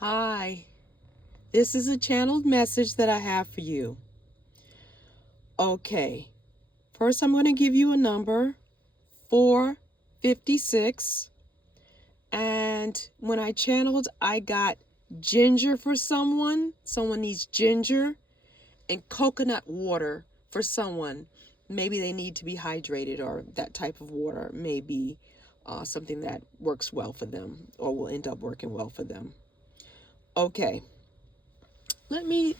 Hi, this is a channeled message that I have for you. Okay, first I'm going to give you a number 456. And when I channeled, I got ginger for someone. Someone needs ginger, and coconut water for someone. Maybe they need to be hydrated, or that type of water may be something that works well for them or will end up working well for them. Okay. Let me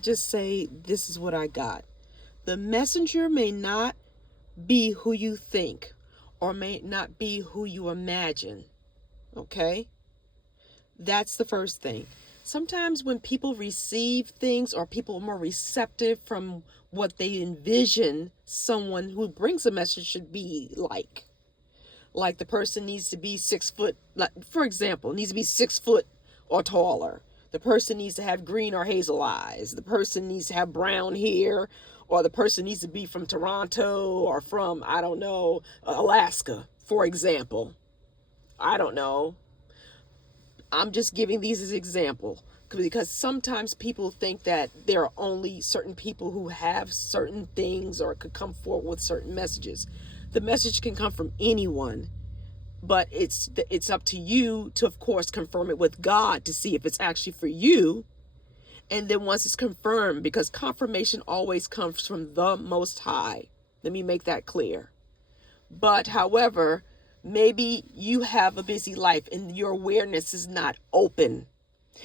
just say this is what I got. The messenger may not be who you think or may not be who you imagine. Okay? That's the first thing. Sometimes when people receive things or people are more receptive from what they envision someone who brings a message should be like the person needs to be 6 foot, like for example, needs to be 6 foot or taller. The person needs to have green or hazel eyes. The person needs to have brown hair, or the person needs to be from Toronto or from, I don't know, Alaska, for example. I don't know. I'm just giving these as example because sometimes people think that there are only certain people who have certain things or could come forward with certain messages. The message can come from anyone, but it's up to you to, of course, confirm it with God to see if it's actually for you. And then once it's confirmed, because confirmation always comes from the Most High. Let me make that clear. But however, maybe you have a busy life and your awareness is not open.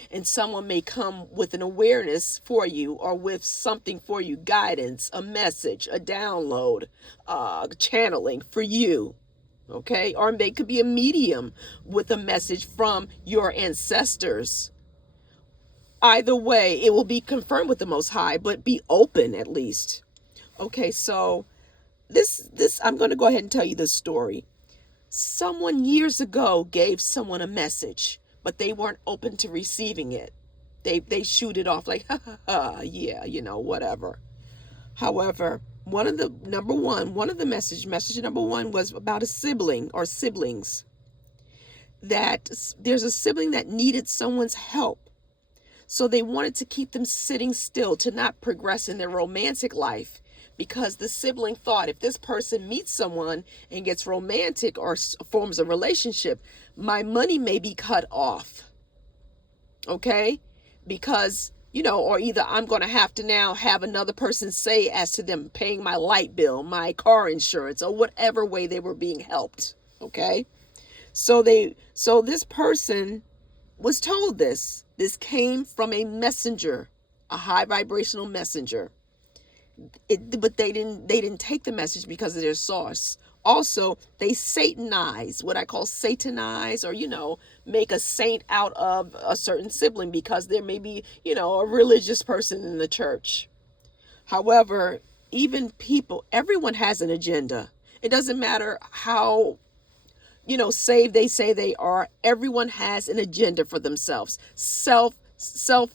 And someone may come with an awareness for you or with something for you, guidance, a message, a download, channeling for you. Okay? Or they could be a medium with a message from your ancestors. Either way, it will be confirmed with the Most High, but be open at least. Okay, so this I'm going to go ahead and tell you this story. Someone years ago gave someone a message, but they weren't open to receiving it. They shoot it off like, ha ha ha, yeah, whatever. However, one of the message number one was about a sibling or siblings. That there's a sibling that needed someone's help. So they wanted to keep them sitting still to not progress in their romantic life, because the sibling thought if this person meets someone and gets romantic or forms a relationship, my money may be cut off. Okay? Because, or either I'm going to have to now have another person say as to them paying my light bill, my car insurance, or whatever way they were being helped. Okay? So this person was told this. This came from a messenger, a high vibrational messenger. But they didn't take the message because of their source. Also, they satanize, what I call satanize, or make a saint out of a certain sibling because there may be, a religious person in the church. However, even people, everyone has an agenda. It doesn't matter how saved they say they are. Everyone has an agenda for themselves.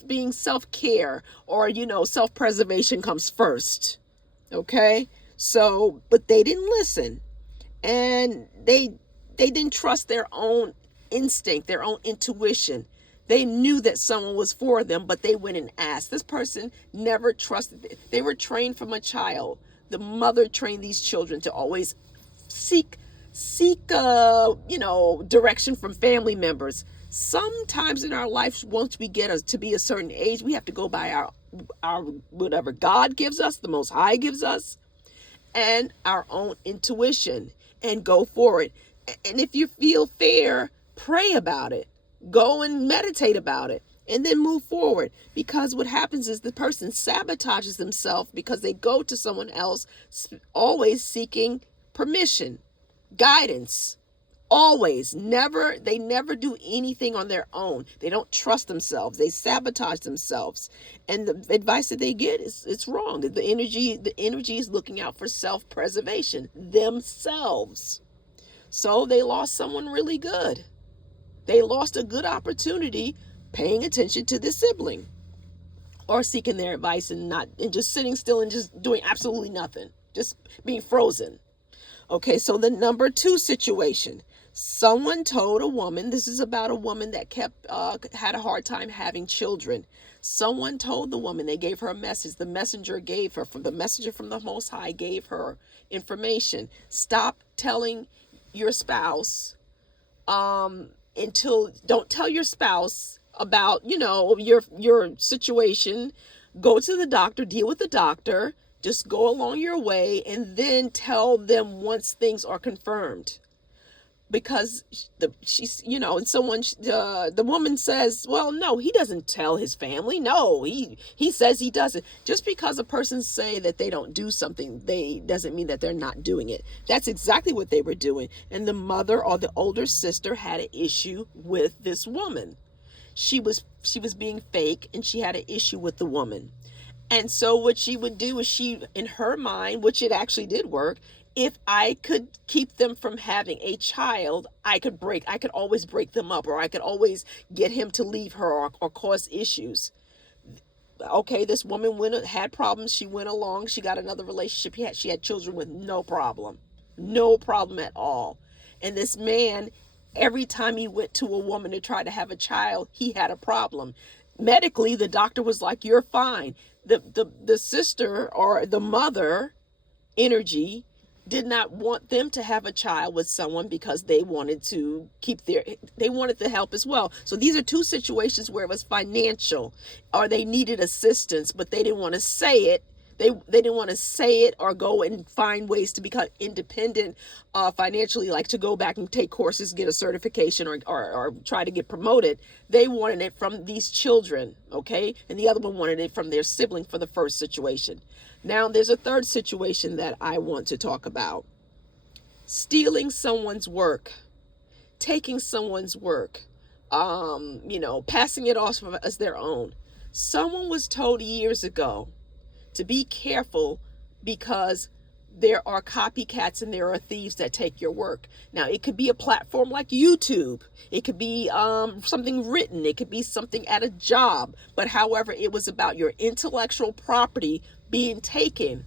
Being self-care, or self-preservation comes first. Okay? So, but they didn't listen. And they didn't trust their own instinct, their own intuition. They knew that someone was for them, but they went and asked. This person never trusted. They were trained from a child. The mother trained these children to always seek direction from family members. Sometimes in our life, once we get us to be a certain age, we have to go by our whatever God gives us, the Most High gives us, and our own intuition, and go for it. And if you feel fear, pray about it. Go and meditate about it, and then move forward. Because what happens is the person sabotages themselves because they go to someone else, always seeking permission, guidance. Always. They never do anything on their own. They don't trust themselves. They sabotage themselves. And the advice that they get it's wrong. The energy is looking out for self-preservation themselves. So they lost someone really good. They lost a good opportunity paying attention to this sibling, or seeking their advice and just sitting still and just doing absolutely nothing, just being frozen. Okay, so the number two situation. Someone told a woman, this is about a woman that had a hard time having children. Someone told the woman, they gave her a message. The messenger gave her, from the messenger from the Most High gave her information. Stop telling your spouse, don't tell your spouse about, your situation. Go to the doctor, deal with the doctor, just go along your way, and then tell them once things are confirmed. Because the woman says, well, no, he doesn't tell his family. No, he says he doesn't. Just because a person say that they don't do something, they doesn't mean that they're not doing it. That's exactly what they were doing. And the mother or the older sister had an issue with this woman. She was being fake, and she had an issue with the woman. And so what she would do is, in her mind, which it actually did work, if I could keep them from having a child, I could always break them up, or I could always get him to leave her, or cause issues. Okay, this woman had problems. She went along. She got another relationship. She had children with no problem at all. And this man, every time he went to a woman to try to have a child, he had a problem. Medically, the doctor was like, "You're fine." The sister, or the mother energy, did not want them to have a child with someone, because they wanted to they wanted the help as well. So these are two situations where it was financial, or they needed assistance, but they didn't want to say it. They didn't want to say it, or go and find ways to become independent financially, like to go back and take courses, get a certification, or try to get promoted. They wanted it from these children, okay? And the other one wanted it from their sibling for the first situation. Now, there's a third situation that I want to talk about. Stealing someone's work, taking someone's work, passing it off as their own. Someone was told years ago to be careful, because there are copycats and there are thieves that take your work. Now, it could be a platform like YouTube. It could be something written. It could be something at a job. But however, it was about your intellectual property being taken.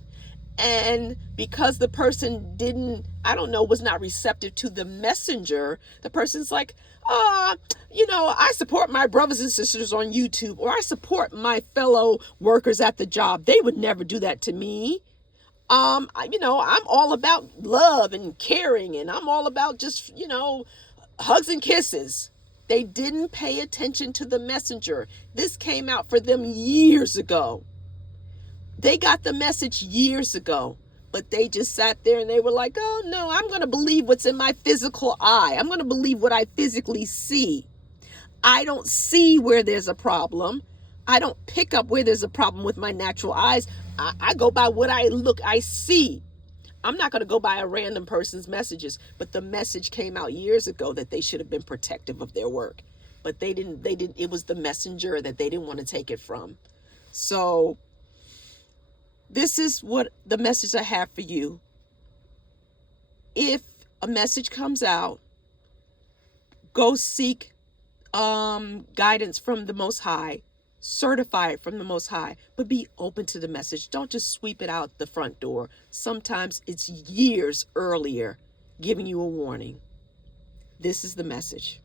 And because the person was not receptive to the messenger, the person's like, I support my brothers and sisters on YouTube, or I support my fellow workers at the job. They would never do that to me. I'm all about love and caring, and I'm all about just, hugs and kisses. They didn't pay attention to the messenger. This came out for them years ago. They got the message years ago, but they just sat there and they were like, oh no, I'm going to believe what's in my physical eye. I'm going to believe what I physically see. I don't see where there's a problem. I don't pick up where there's a problem with my natural eyes. I go by what I see. I'm not going to go by a random person's messages, but the message came out years ago that they should have been protective of their work, but they didn't, it was the messenger that they didn't want to take it from. So this is what the message I have for you. If a message comes out, go seek guidance from the Most High. Certify it from the Most High, but be open to the message. Don't just sweep it out the front door. Sometimes it's years earlier giving you a warning. This is the message.